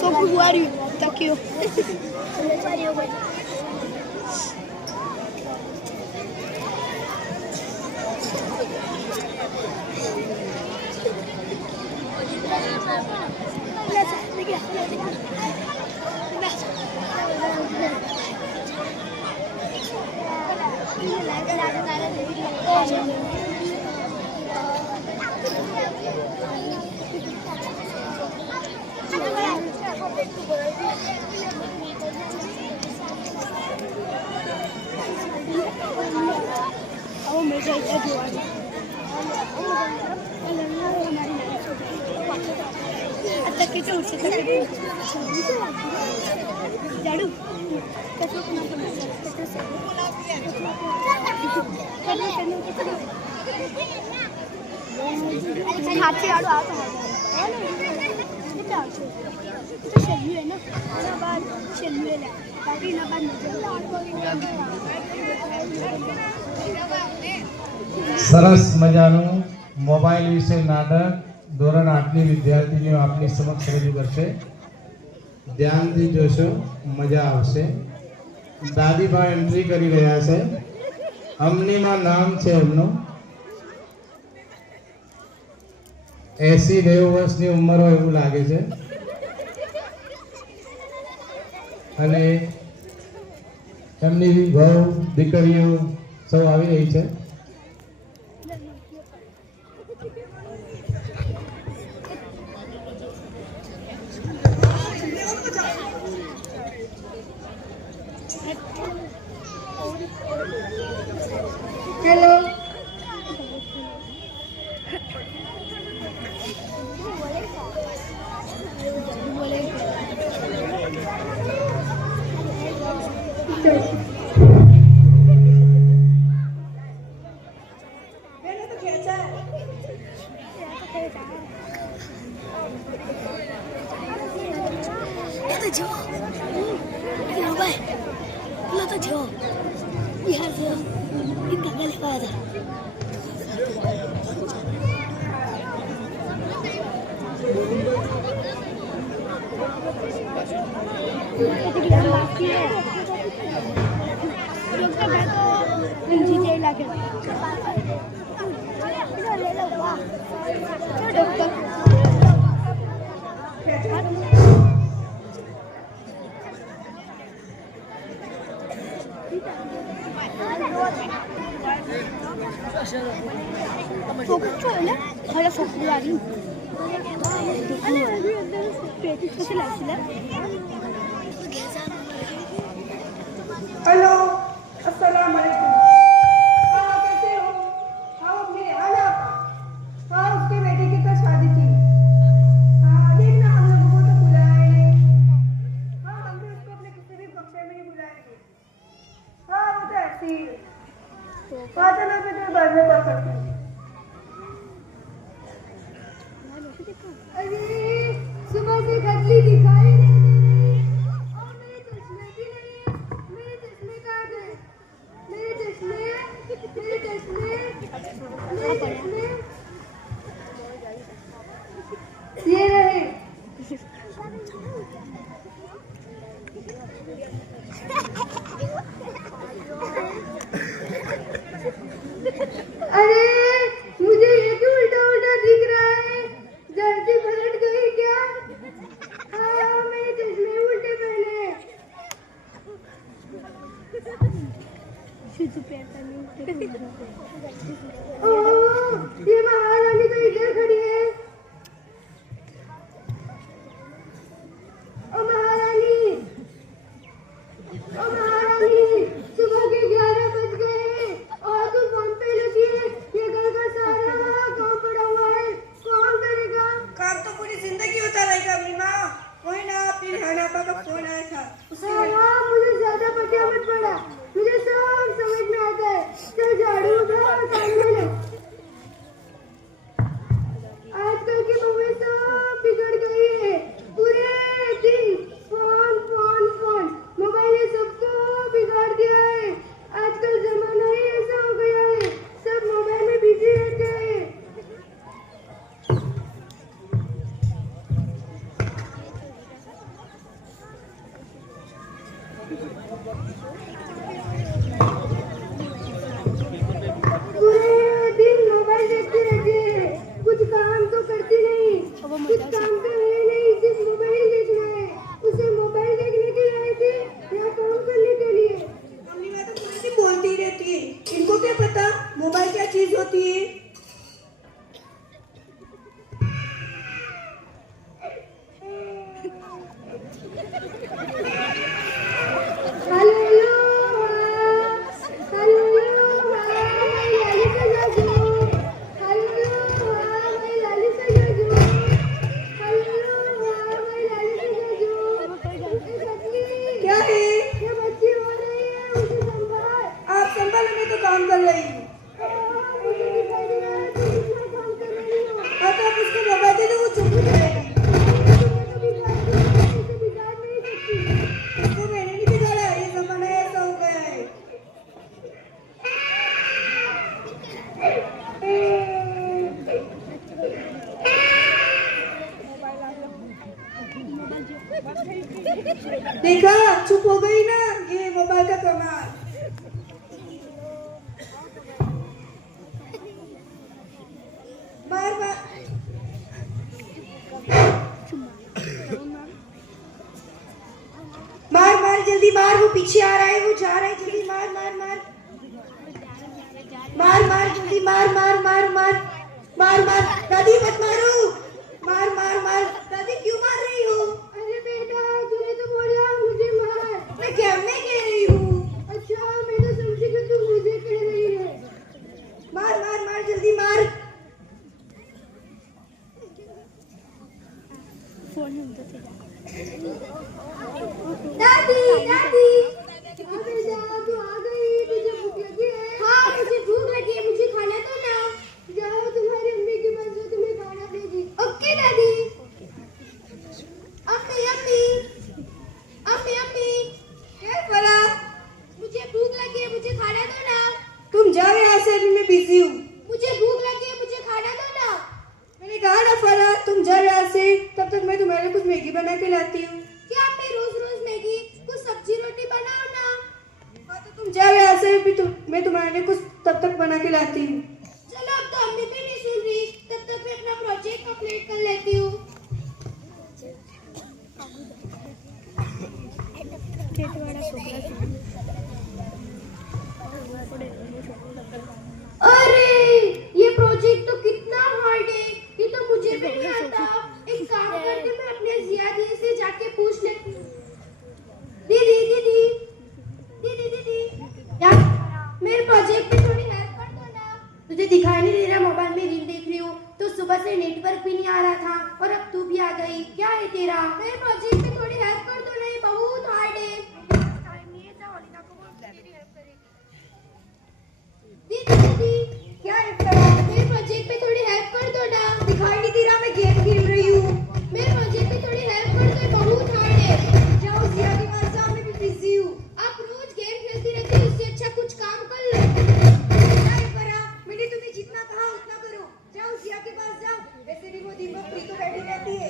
So who are you? Thank you. સરસ મજાનું mobile વિશે નાટક ધોરણ 8ની વિદ્યાર્થીનીઓ આપની સમક્ષ રજૂ કરશે. ધ્યાનથી જોશો, મજા આવશે. દાદીભાઈ એન્ટ્રી કરી રહ્યા છે. અમનીમાં નામ છે એમનું. 80-90 વર્ષની ઉંમર હોય એવું લાગે છે. અને એમની વહુ દીકરીઓ સૌ આવી રહી છે. Hello. हेलो, अस्सलाम वालेकुम। हाँ, कैसे हो? हाँ, मेरे आना आपका। हाँ, उसके बेटे की कल शादी थी। हाँ, देखना हम लोगों को तो बुलाए। हाँ, हम भी उसको अपने किसी भी फंक्शन में नहीं बुलाएंगे। हाँ, वो तो ऐसे ही है। हाँ, तो मैं फिर बाद में बात करती हूँ। अरे, सुबह से गजली दिखाई नहीं दे रही और मेरे चश्मे भी नहीं है। मेरे चश्मे कहाँ गए? मेरे चश्मे ये रहे। अरे मुझे ये क्यों उल्टा उल्टा दिख रहा है? धरती पलट गई क्या? हाँ, मैंने चश्मे उल्टे पहने हैं। ओह, ये महारानी तो इधर खड़ी है। ओ महारानी, सुबह के 11 बज गए हैं और तुम फोन पे लगी है। ये घर का सारा काम पड़ा हुआ है, कौन करेगा? काम तो पूरी जिंदगी होता रहेगा मीमा। वही ना, अपनी नाना का फोन आया था। हाँ, मुझे ज्यादा पता मत पड़ा, मुझे सब समझ में आता है। चल झाड़ू उठा और सामने ले। आजकल की बहुएं सब बिगड़ गई है। पूरे दिन फोन फोन फोन, मोबाइल ने सबको बिगाड़ दिया है। आजकल जमाना ही ऐसा हो गया है, सब मोबाइल में बिजी रहते हैं। कुछ काम तो है नहीं, सिर्फ मोबाइल देखना है। उसे मोबाइल देखने के लाए थे या काम करने के लिए? मम्मी मैं तो पूरी दिन बोलती रहती है, इनको क्या पता मोबाइल क्या चीज होती है। देखा, चुप हो गई ना, ये मोबाइल का कमाल। मार मार मार मार जल्दी मार, वो पीछे आ रहा है, वो जा रहा है, जल्दी मार मार मार मार मार जल्दी मार मार मार मार मार मार। दादी मत मारो, मार मार मार। दादी क्यों मार रही हो? अरे बेटा तूने तो बोला मुझे मार। मैं क्या मैं कह रही हूँ? अच्छा मैं तो समझी कि तू मुझे कह रही है। मार मार मार जल्दी मार। दादी दादी आ तू आ गई, तुझे भूख लगी है? हाँ मुझे भूख लगी है, मुझे खाना दो ना। जाओ तुम्हारी अम्मी के पास, जो तुम्हें खाना देगी। ओके दादी। अम्मी अम्मी अम्मी अम्मी क्या बोला? मुझे भूख लगी है, मुझे खाना दो ना। तुम जाओ यहाँ से, अभी मैं बिजी हूँ। मुझे भूख लगी है, मुझे खाना दो ना। मैंने कहा ना फरा, तुम जाओ यहाँ से, तब तक मैं तुम्हारे कुछ मैगी बना के लाती हूँ। क्या अम्मी रोज रोज मैगी? कुछ सब्जी रोटी बनाओ ना। हाँ तो तुम जाओ यहाँ से, मैं तुम्हारे लिए कुछ तब तक बना के लाती हूँ। चलो अब तो अम्मी भी नहीं सुन रही, तब तक मैं अपना प्रोजेक्ट कंप्लीट कर लेती हूँ। अरे ये प्रोजेक्ट तो कितना हार्ड है, ये तो मुझे भी नहीं आता। एक काम करती, मैं अपने जिया दी से जाके पूछ लेती हूँ। दीदी दीदी दीदी दीदी क्या मेरे प्रोजेक्ट में थोड़ी हेल्प कर दो ना। तुझे दिखाई नहीं दे रहा मोबाइल में रील देख रही हूँ? तो सुबह से नेटवर्क भी नहीं आ रहा था और अब तू भी आ गई, क्या है तेरा? मेरे प्रोजेक्ट में थोड़ी हेल्प कर दो ना, ये बहुत हार्ड है। दीदी दीदी क्या हेल्प करो? मेरे प्रोजेक्ट में थोड़ी हेल्प कर दो ना। दिखाई नहीं दे रहा, मैं गेम खेल रही हूँ। मेरे प्रोजेक्ट में थोड़ी हेल्प कर दो, बहुत हार्ड है। जाओ जिया के पास जाओ, मैं भी बिजी हूँ। आप रोज गेम खेलती रहती हो, उससे अच्छा कुछ काम कर लो। मैंने तुम्हें जितना कहा उतना करो, जाओ जिया के पास जाओ। वैसे भी वो दिन भर फ्री तो बैठी रहती है।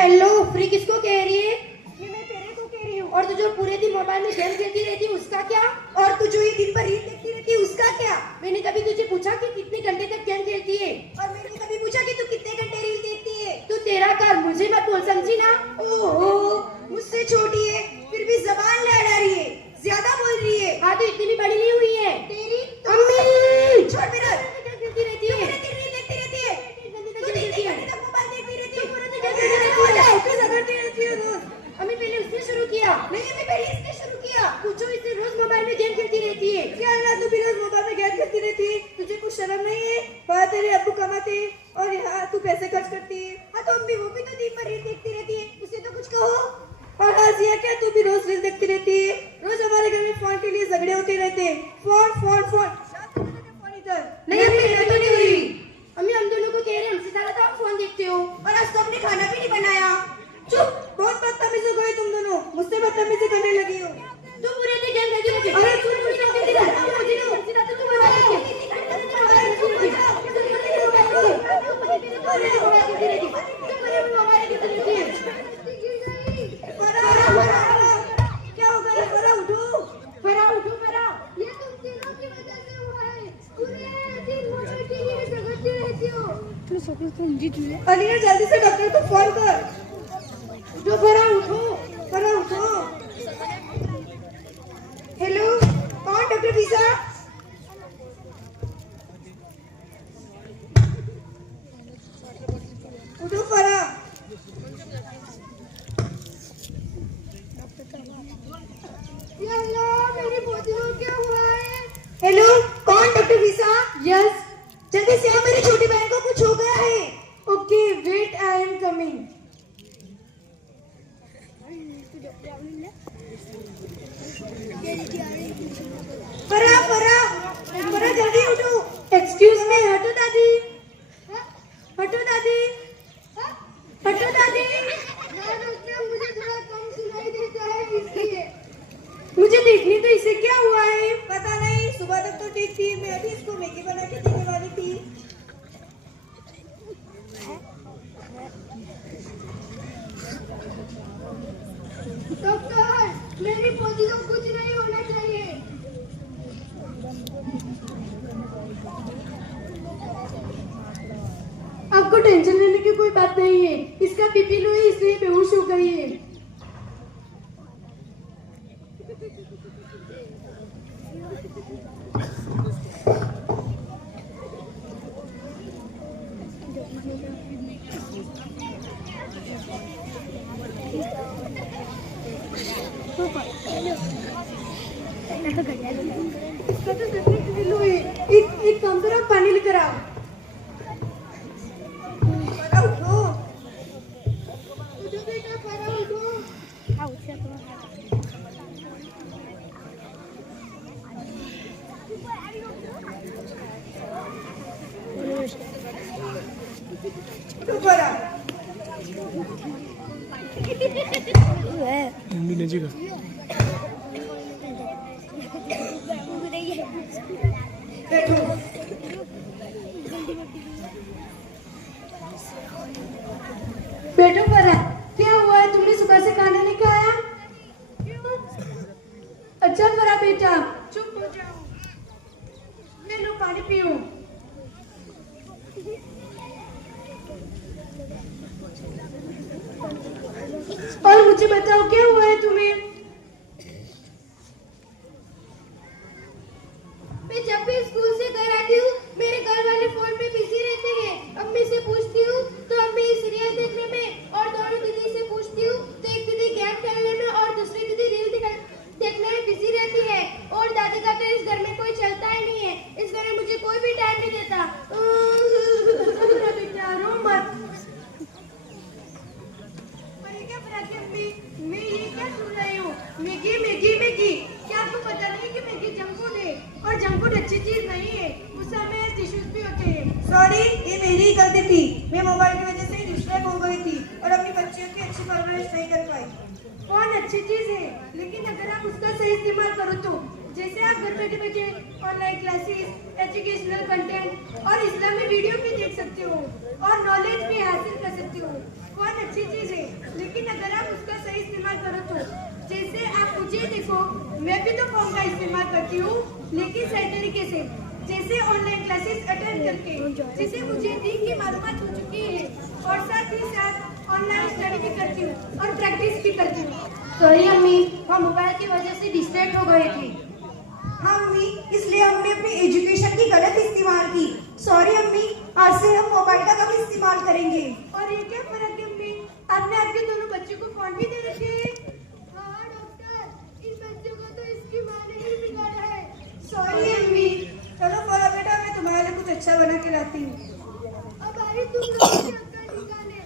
हेलो, फ्री किसको कह रही है? ये मैं तेरे को कह रही हूँ। और तू जो पूरे दिन मोबाइल में गेम खेलती रहती है उसका क्या? और तू जो ये दिन भर रील देखती रहती है उसका क्या? मैंने कभी तुझे पूछा कि कितने घंटे तक गेम खेलती है? और मैंने कभी पूछा कि तू कितने घंटे रील देखती है? तू तेरा कर, मुझे मत बोल, समझी ना? ओहो मुझसे छोटी है फिर भी जबान लड़ा रही है, ज्यादा बोल रही है। हाँ तो इतनी भी बड़ी नहीं हुई है तेरी अम्मी। छोड़ मेरा, खेलती रहती है, देखती रहती है, मोबाइल देखती रहती है, अम्मी पहले उसने शुरू किया। नहीं अम्मी पहले इसने शुरू किया। पूछो इससे, रोज मोबाइल में गेम खेलती रहती है। क्या अल्लाह तू भी रोज मोबाइल में गेम खेलती रहती है? तुझे कुछ शर्म नहीं है? बाहर तेरे अब्बू कमाते और यहाँ तू पैसे खर्च करती है। हाँ तो अम्मी वो भी तो दिन भर रील देखती रहती है, उसे तो कुछ कहो। और आजिया क्या तू भी रोज रील देखती रहती है? रोज हमारे घर में फोन के लिए झगड़े होते रहते हैं। फोन फोन फोन नहीं अम्मी मैं तो नहीं हुई। अम्मी हम दोनों को कह रहे हैं, हमसे ज्यादा तो आप फोन देखते हो। और आज तो हमने खाना भी नहीं बनाया। चुप, बहुत बदतमीज हो गए तुम दोनों, मुझसे बदतमीजी करने लगी हो। तू पूरे दिन गेम खेलती रहती है। अरे तू मुझे नहीं दिखा, मुझे नहीं करती ना, तू बता दे। अरे तू मुझे क्या हो गया? फरा उठो, फरा उठो, फरा। ये तुम तीनों की वजह से हुआ है। पूरे दिन मोबाइल के लिए झगड़ती रहती हो। अलीना जल्दी से डॉक्टर को फोन कर। जो फरा उठो, फरा उठो। हेलो, कौन डॉक्टर वीजा? उठो फरा। या अल्लाह, मेरी पोती को क्या हुआ है? हेलो, कौन डॉक्टर वीजा? यस, जल्दी से आओ, मेरी छोटी बहन को कुछ हो गया है। Okay, wait, I am coming. फरा फरा फरा, जल्दी उठो। एक्सक्यूज मी, हटो दादी, हटो दादी, हटो दादी। मुझे थोड़ा कम सुनाई देता है इसलिए। मुझे देखने तो इसे क्या हुआ है? पता नहीं, सुबह तक तो ठीक थी। मैं अभी इसको मैगी बना के देने वाली थी। डॉक्टर, मेरी पोती को कुछ नहीं होना चाहिए। आपको टेंशन लेने की कोई बात नहीं है। इसका बीपी लो है, इसलिए बेहोश हो गई है। इसका तो तकलीफ लो है। एक काम करो, आप पानी लेकर आओ। उठो, उठो बेटा, फरा उठो। उठो फरा। बैठो। बैठो फरा, क्या हुआ है? तुमने सुबह से खाना नहीं खाया? अच्छा फरा बेटा, चुप हो जाओ। ले लो, पानी पियो। और मुझे बताओ, क्या हुआ है तुम्हें? मैं जब भी स्कूल से घर आती हूँ, मेरे घर वाले फोन पे बिजी रहते हैं। अम्मी से पूछती हूँ तो अम्मी सीरियल देखने में, और दोनों दीदी से पूछती हूँ तो एक दीदी गेम खेलने में और दूसरी दीदी रील देखने में बिजी रहती है। और दादी का तो इस घर में कोई चलता ही नहीं है। इस घर में मुझे कोई भी टाइम नहीं देता। बेटा रो मत। मैं ये क्या सुन रही हूँ? Maggi Maggi Maggi. क्या आपको पता नहीं कि मैगी जंक फूड है? और जंक फूड अच्छी चीज नहीं है, उसमें टिश्यूज भी होते हैं। सॉरी, ये मेरी ही गलती थी। मैं मोबाइल की वजह से डिस्ट्रैक्ट हो गई थी और अपनी बच्चियों की अच्छी परवरिश नहीं कर पाई। फोन अच्छी चीज है, लेकिन अगर आप उसका सही इस्तेमाल करो तो, जैसे आप घर बैठे बैठे ऑनलाइन क्लासेस, एजुकेशनल कंटेंट और इस्लामी वीडियो भी देख सकते हो और नॉलेज भी हासिल कर सकते हो। फोन अच्छी चीज है, लेकिन अगर आप उसका सही इस्तेमाल करो तो, जैसे आप मुझे देखो, मैं भी तो फोन का इस्तेमाल करती हूँ, लेकिन सही तरीके से। जैसे ऑनलाइन क्लासेस अटेंड करके, जिससे मुझे दीन की मालूमात हो चुकी है, और साथ ही साथ ऑनलाइन स्टडी भी करती हूँ और प्रैक्टिस भी करती हूँ। सॉरी अम्मी, हम मोबाइल की वजह से डिस्ट्रैक्ट हो गए थे। हाँ अम्मी, इसलिए हमने अपनी एजुकेशन की गलत इस्तेमाल की। सॉरी अम्मी, आज से हम मोबाइल का कम इस्तेमाल करेंगे। और ये क्या फर्क है अम्मी? आपने आपके दोनों बच्चों को फोन भी दे रखे हैं। हाँ डॉक्टर, इन बच्चों को तो इसकी माँ ने ही बिगाड़ा है। सॉरी अम्मी। चलो फरा बेटा, मैं तुम्हारे लिए कुछ अच्छा बना के लाती हूँ। अब आई तुम लोग निकाले।